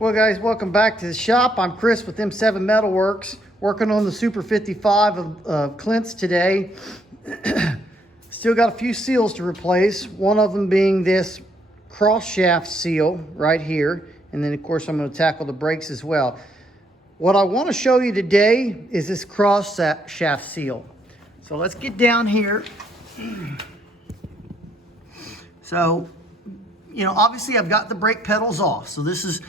Well guys, welcome back to the shop. I'm Chris with M7 Metalworks, working on the Super 55 of Clint's today. Still got a few seals to replace, one of them being this cross shaft seal right here, and then of course I'm going to tackle the brakes as well. What I want to show you today is this cross shaft seal. So let's get down here. So, you know, obviously I've got the brake pedals off. So this is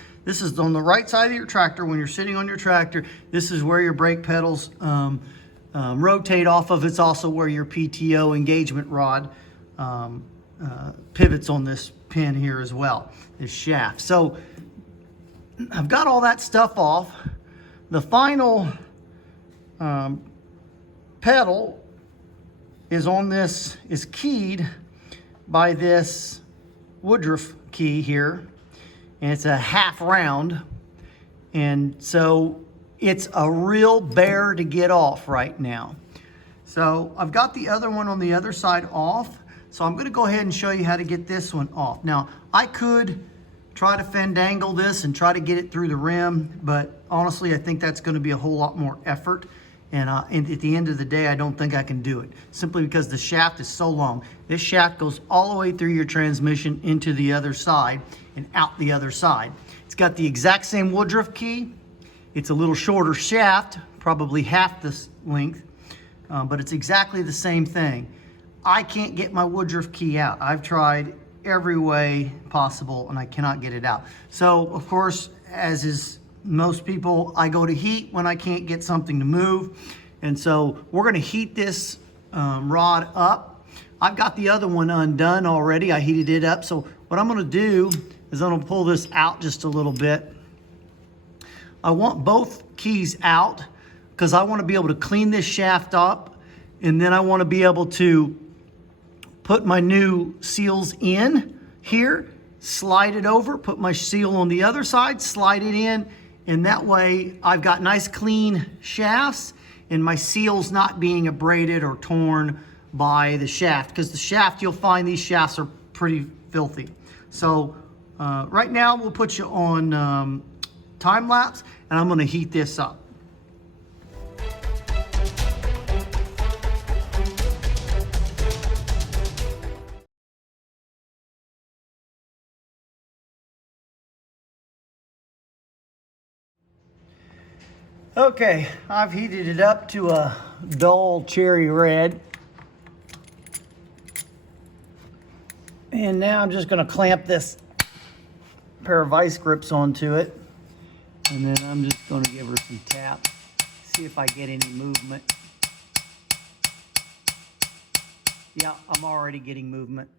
on the right side of your tractor. When you're sitting on your tractor, this is where your brake pedals rotate off of. It's also where your PTO engagement rod pivots on this pin here as well, this shaft. So I've got all that stuff off. The final pedal is on this, is keyed by this woodruff key here, and it's a half round, and so it's a real bear to get off right now. So I've got the other one on the other side off, so I'm going to go ahead and show you how to get this one off. Now I could try to fendangle this and try to get it through the rim, but honestly I think that's going to be a whole lot more effort. And at the end of the day, I don't think I can do it, simply because the shaft is so long. This shaft goes all the way through your transmission into the other side and out the other side. It's got the exact same woodruff key. It's a little shorter shaft, probably half this length, but it's exactly the same thing. I can't get my woodruff key out. I've tried every way possible and I cannot get it out. So, of course, as is most people, I go to heat when I can't get something to move. And so we're going to heat this rod up. I've got the other one undone already. I heated it up. So what I'm going to do is I'm going to pull this out just a little bit. I want both keys out because I want to be able to clean this shaft up, and then I want to be able to put my new seals in here, slide it over, put my seal on the other side, slide it in, and that way I've got nice clean shafts and my seal's not being abraded or torn by the shaft, because the shaft, you'll find these shafts are pretty filthy. So right now we'll put you on time lapse, and I'm going to heat this up. Okay, I've heated it up to a dull cherry red. And now I'm just going to clamp this pair of vice grips onto it. And then I'm just going to give her some tap, see if I get any movement. Yeah, I'm already getting movement.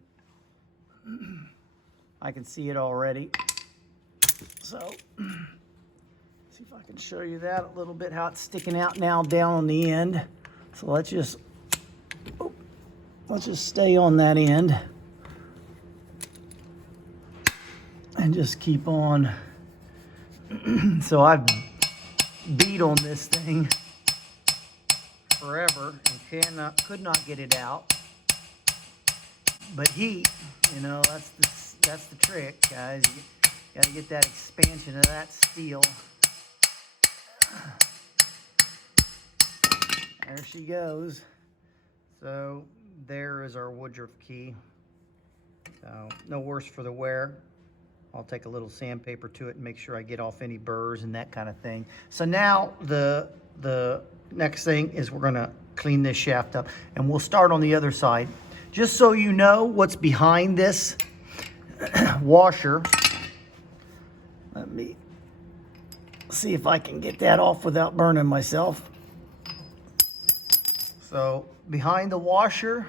I can see it already. So see if I can show you that a little bit, how it's sticking out now down on the end. So let's just stay on that end and just keep on. So I've beat on this thing forever and could not get it out. But heat, you know, that's the trick, guys. You gotta get that expansion of that steel. There she goes. So there is our woodruff key. So no worse for the wear. I'll take a little sandpaper to it and make sure I get off any burrs and that kind of thing. So now the next thing is we're gonna clean this shaft up, and we'll start on the other side. Just so you know what's behind this washer. Let me see if I can get that off without burning myself. So behind the washer,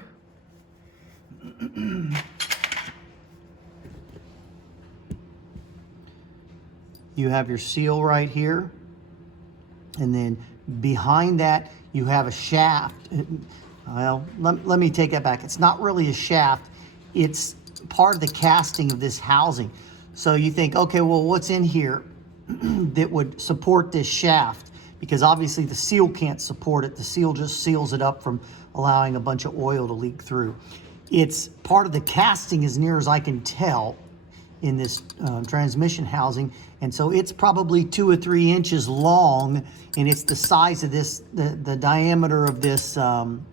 you have your seal right here, and then behind that you have a shaft. Well, let me take that back. It's not really a shaft. It's part of the casting of this housing. So you think, okay, well, what's in here that would support this shaft? Because obviously the seal can't support it. The seal just seals it up from allowing a bunch of oil to leak through. It's part of the casting, as near as I can tell, in this transmission housing. And so it's probably 2 or 3 inches long, and it's the size of this, the diameter of this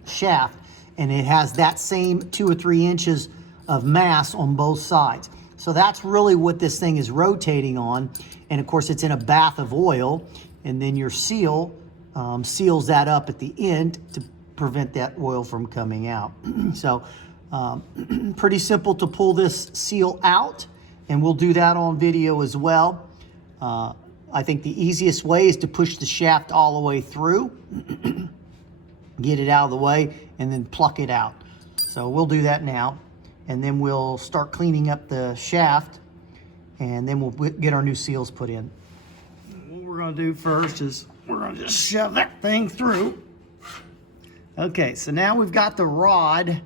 shaft. And it has that same 2 or 3 inches of mass on both sides. So that's really what this thing is rotating on. And of course it's in a bath of oil, and then your seal seals that up at the end to prevent that oil from coming out. So pretty simple to pull this seal out, and we'll do that on video as well. I think the easiest way is to push the shaft all the way through, get it out of the way, and then pluck it out. So we'll do that now, and then we'll start cleaning up the shaft, and then we'll get our new seals put in. What we're gonna do first is we're gonna just shove that thing through. Okay, so now we've got the rod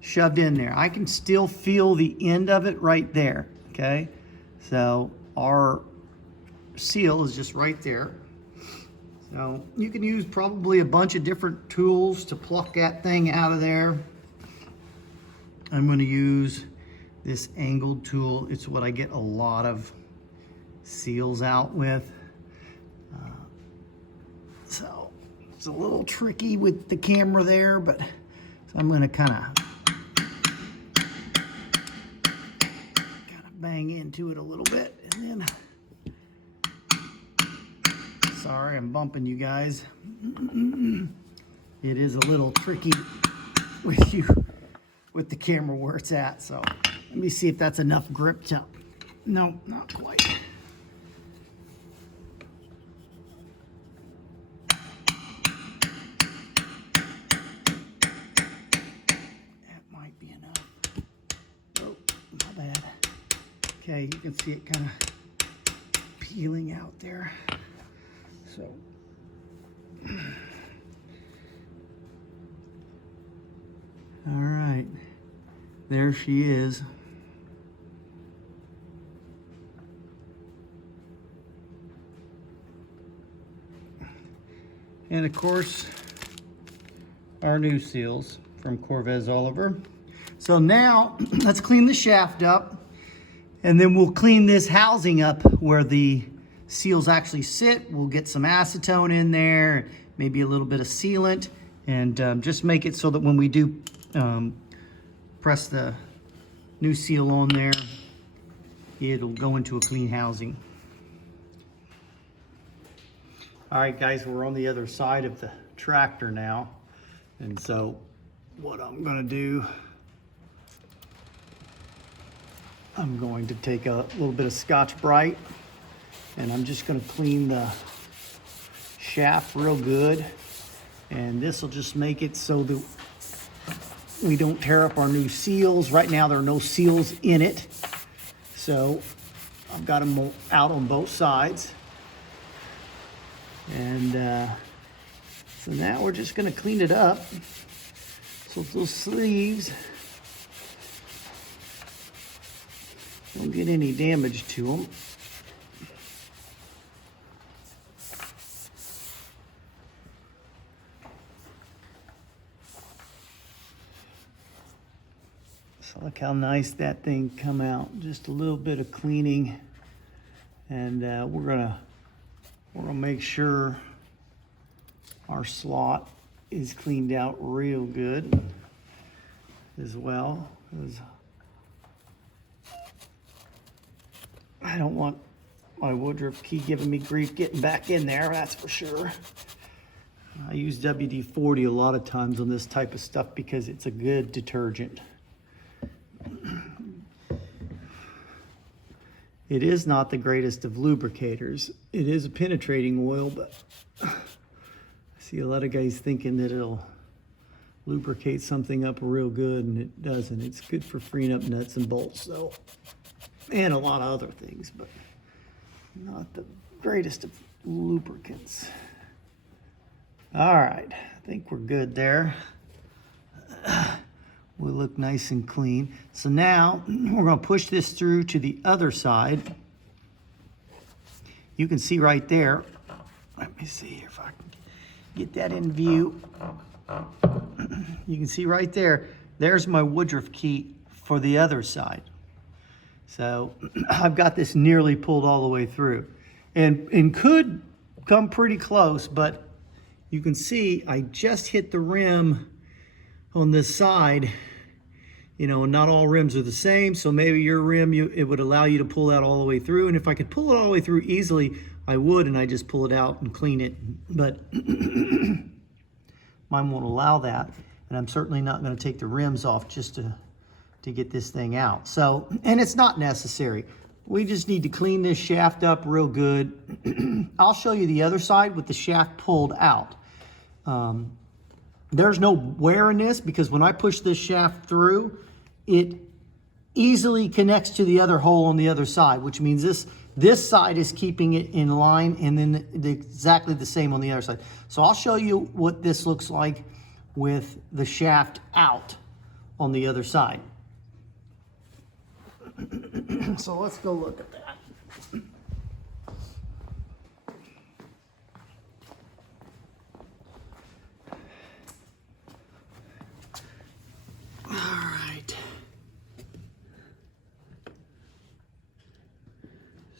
shoved in there. I can still feel the end of it right there, okay? So our seal is just right there. So you can use probably a bunch of different tools to pluck that thing out of there. I'm going to use this angled tool. It's what I get a lot of seals out with. So it's a little tricky with the camera there, but so I'm going to kind of bang into it a little bit, and then sorry, I'm bumping you guys. It is a little tricky with the camera where it's at. So let me see if that's enough grip to, no, not quite. That might be enough. Oh, not bad. Okay, you can see it kind of peeling out there. So, all right, there she is. And of course, our new seals from Corvez Oliver. So now let's clean the shaft up, and then we'll clean this housing up where the seals actually sit. We'll get some acetone in there, maybe a little bit of sealant, and just make it so that when we do press the new seal on there, it'll go into a clean housing. All right, guys, we're on the other side of the tractor now. And so what I'm gonna do, I'm going to take a little bit of Scotch-Brite, and I'm just gonna clean the shaft real good. And this will just make it so that we don't tear up our new seals. Right now there are no seals in it. So I've got them out on both sides. And so now we're just gonna clean it up. So those sleeves don't get any damage to them. So look how nice that thing come out. Just a little bit of cleaning, and we're gonna make sure our slot is cleaned out real good as well, because I don't want my woodruff key giving me grief getting back in there, that's for sure. I use WD-40 a lot of times on this type of stuff because it's a good detergent. It is not the greatest of lubricators. It is a penetrating oil, but I see a lot of guys thinking that it'll lubricate something up real good, and it doesn't. It's good for freeing up nuts and bolts, though, and a lot of other things, but not the greatest of lubricants. All right, I think we're good there. We look nice and clean. So now we're gonna push this through to the other side. You can see right there, let me see if I can get that in view. You can see right there, there's my woodruff key for the other side. So I've got this nearly pulled all the way through, and could come pretty close, but you can see I just hit the rim on this side. You know, not all rims are the same, so maybe your rim, it would allow you to pull that all the way through. And if I could pull it all the way through easily, I would, and I just pull it out and clean it. But mine won't allow that, and I'm certainly not going to take the rims off just to get this thing out. So, and it's not necessary. We just need to clean this shaft up real good. I'll show you the other side with the shaft pulled out. There's no wear in this because when I push this shaft through, it easily connects to the other hole on the other side, which means this side is keeping it in line, and then exactly the same on the other side. So I'll show you what this looks like with the shaft out on the other side. So let's go look at that.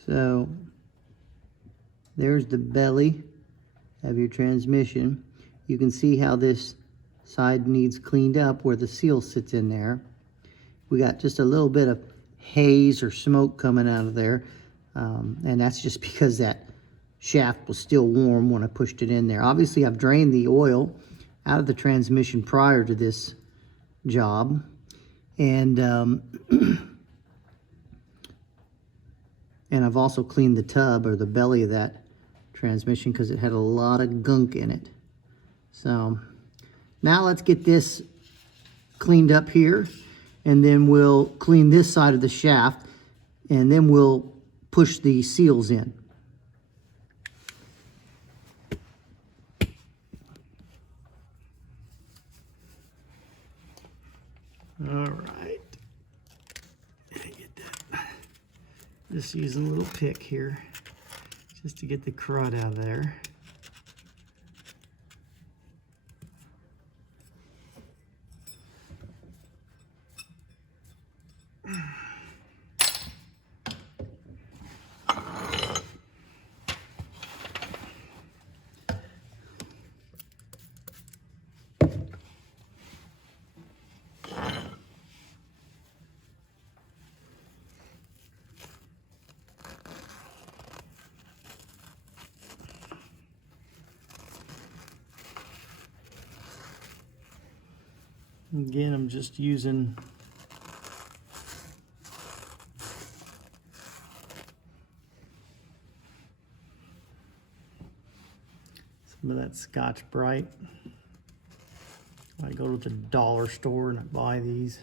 So there's the belly of your transmission. You can see how this side needs cleaned up where the seal sits in there. We got just a little bit of haze or smoke coming out of there, and that's just because that shaft was still warm when I pushed it in there. Obviously I've drained the oil out of the transmission prior to this job, and and I've also cleaned the tub or the belly of that transmission because it had a lot of gunk in it. So now let's get this cleaned up here, and then we'll clean this side of the shaft, and then we'll push the seals in. All right. Get that. Just using a little pick here just to get the crud out of there. Again, I'm just using some of that Scotch Brite. I go to the dollar store and I buy these.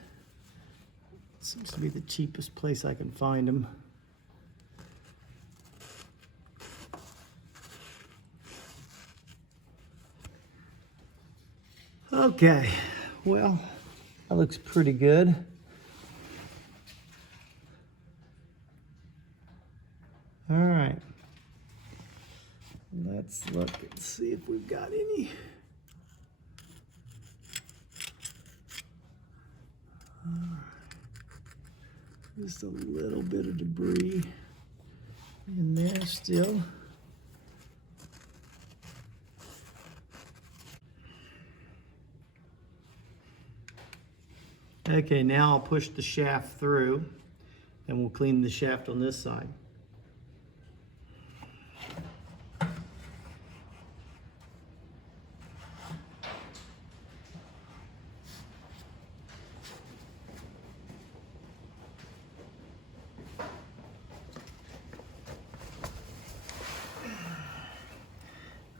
It seems to be the cheapest place I can find them. Okay. Well, that looks pretty good. All right. Let's look and see if we've got any. Just a little bit of debris in there still. Okay, now I'll push the shaft through and we'll clean the shaft on this side.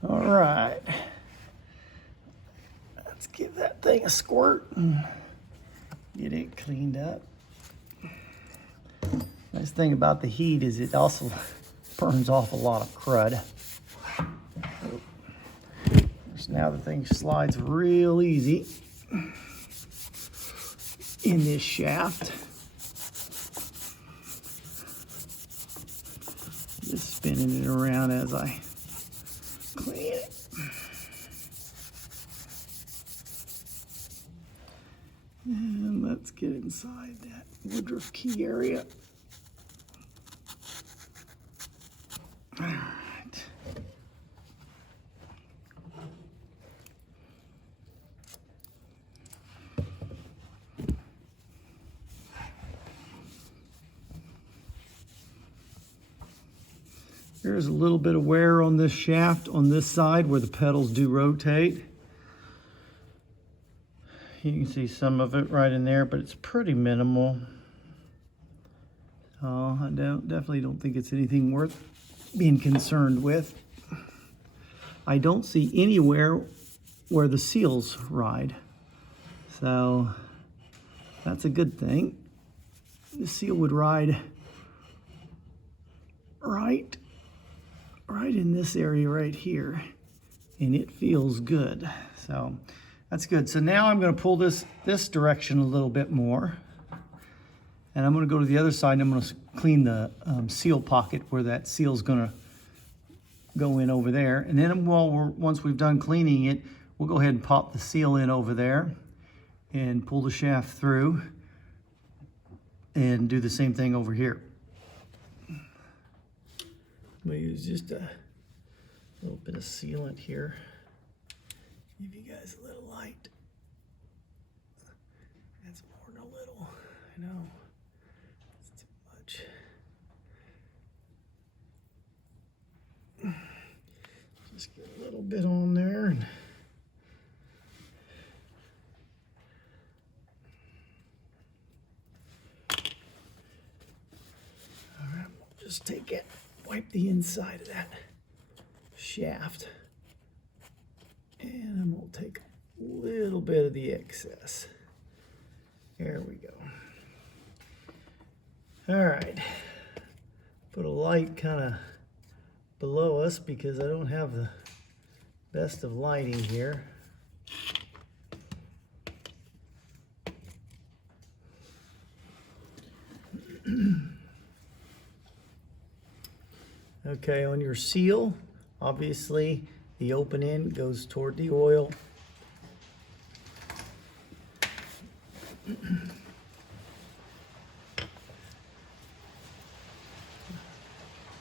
All right, let's give that thing a squirt and get it cleaned up. Nice thing about the heat is it also burns off a lot of crud. So now the thing slides real easy in this shaft. Just spinning it around as I clean it. And let's get inside that woodruff key area. There's a little bit of wear on this shaft on this side where the pedals do rotate. You can see some of it right in there, but it's pretty minimal. I definitely don't think it's anything worth being concerned with. I don't see anywhere where the seals ride, so that's a good thing. The seal would ride right in this area right here, and it feels good. So that's good. So now I'm going to pull this direction a little bit more, and I'm going to go to the other side and I'm going to clean the seal pocket where that seal's going to go in over there. And then once we've done cleaning it, we'll go ahead and pop the seal in over there and pull the shaft through and do the same thing over here. I'm going to use just a little bit of sealant here. Give you guys a little light. That's more than a little, I know. It's too much. Just get a little bit on there. And all right, we'll just take it, wipe the inside of that shaft. And I'm going to take a little bit of the excess. There we go. All right. Put a light kind of below us because I don't have the best of lighting here. Okay, on your seal, obviously, the open end goes toward the oil.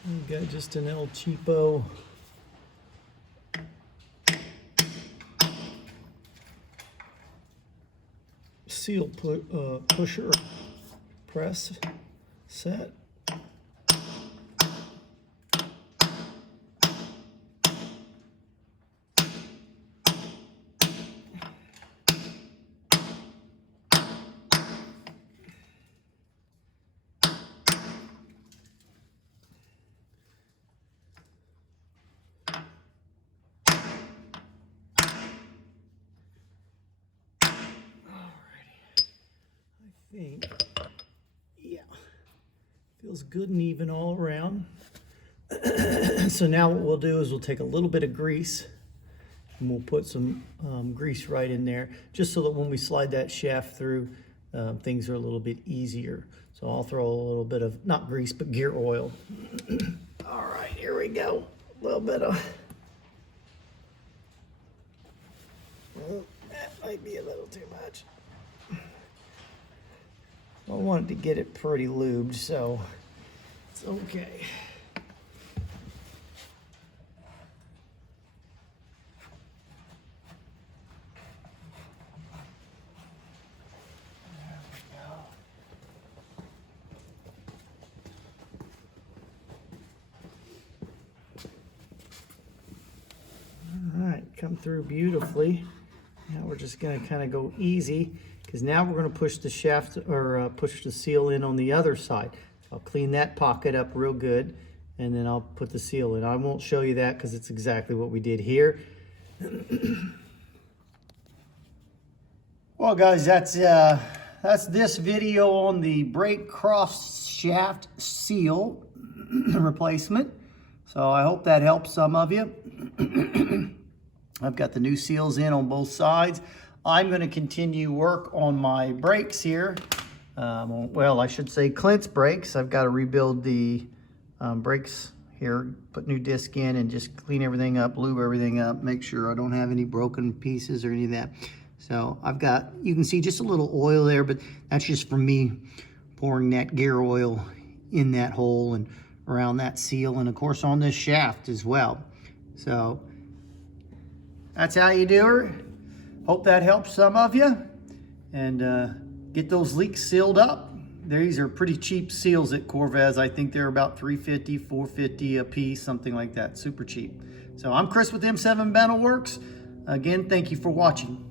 We've got just an El Cheapo seal pusher press set. Think, yeah, feels good and even all around. So now what we'll do is we'll take a little bit of grease and we'll put some grease right in there, just so that when we slide that shaft through, things are a little bit easier. So I'll throw a little bit of, not grease, but gear oil. All right, here we go. A little bit of, that might be a little too much. I wanted to get it pretty lubed, so it's okay. There we go. All right, come through beautifully. Now we're just going to kind of go easy, because now we're going to push the shaft, or push the seal in on the other side. I'll clean that pocket up real good, and then I'll put the seal in. I won't show you that because it's exactly what we did here. Well, guys, that's this video on the brake cross shaft seal replacement. So I hope that helps some of you. I've got the new seals in on both sides. I'm going to continue work on my brakes here. Well, I should say Clint's brakes. I've got to rebuild the brakes here, put new disc in, and just clean everything up, lube everything up, make sure I don't have any broken pieces or any of that. So I've got, you can see just a little oil there, but that's just from me pouring that gear oil in that hole and around that seal, and of course on this shaft as well. So that's how you do her. Hope that helps some of you, and get those leaks sealed up, These are pretty cheap seals at Corvez. I think they're about $350, $450 a piece, something like that. Super cheap. So I'm Chris with M7 Metalworks. Again, thank you for watching.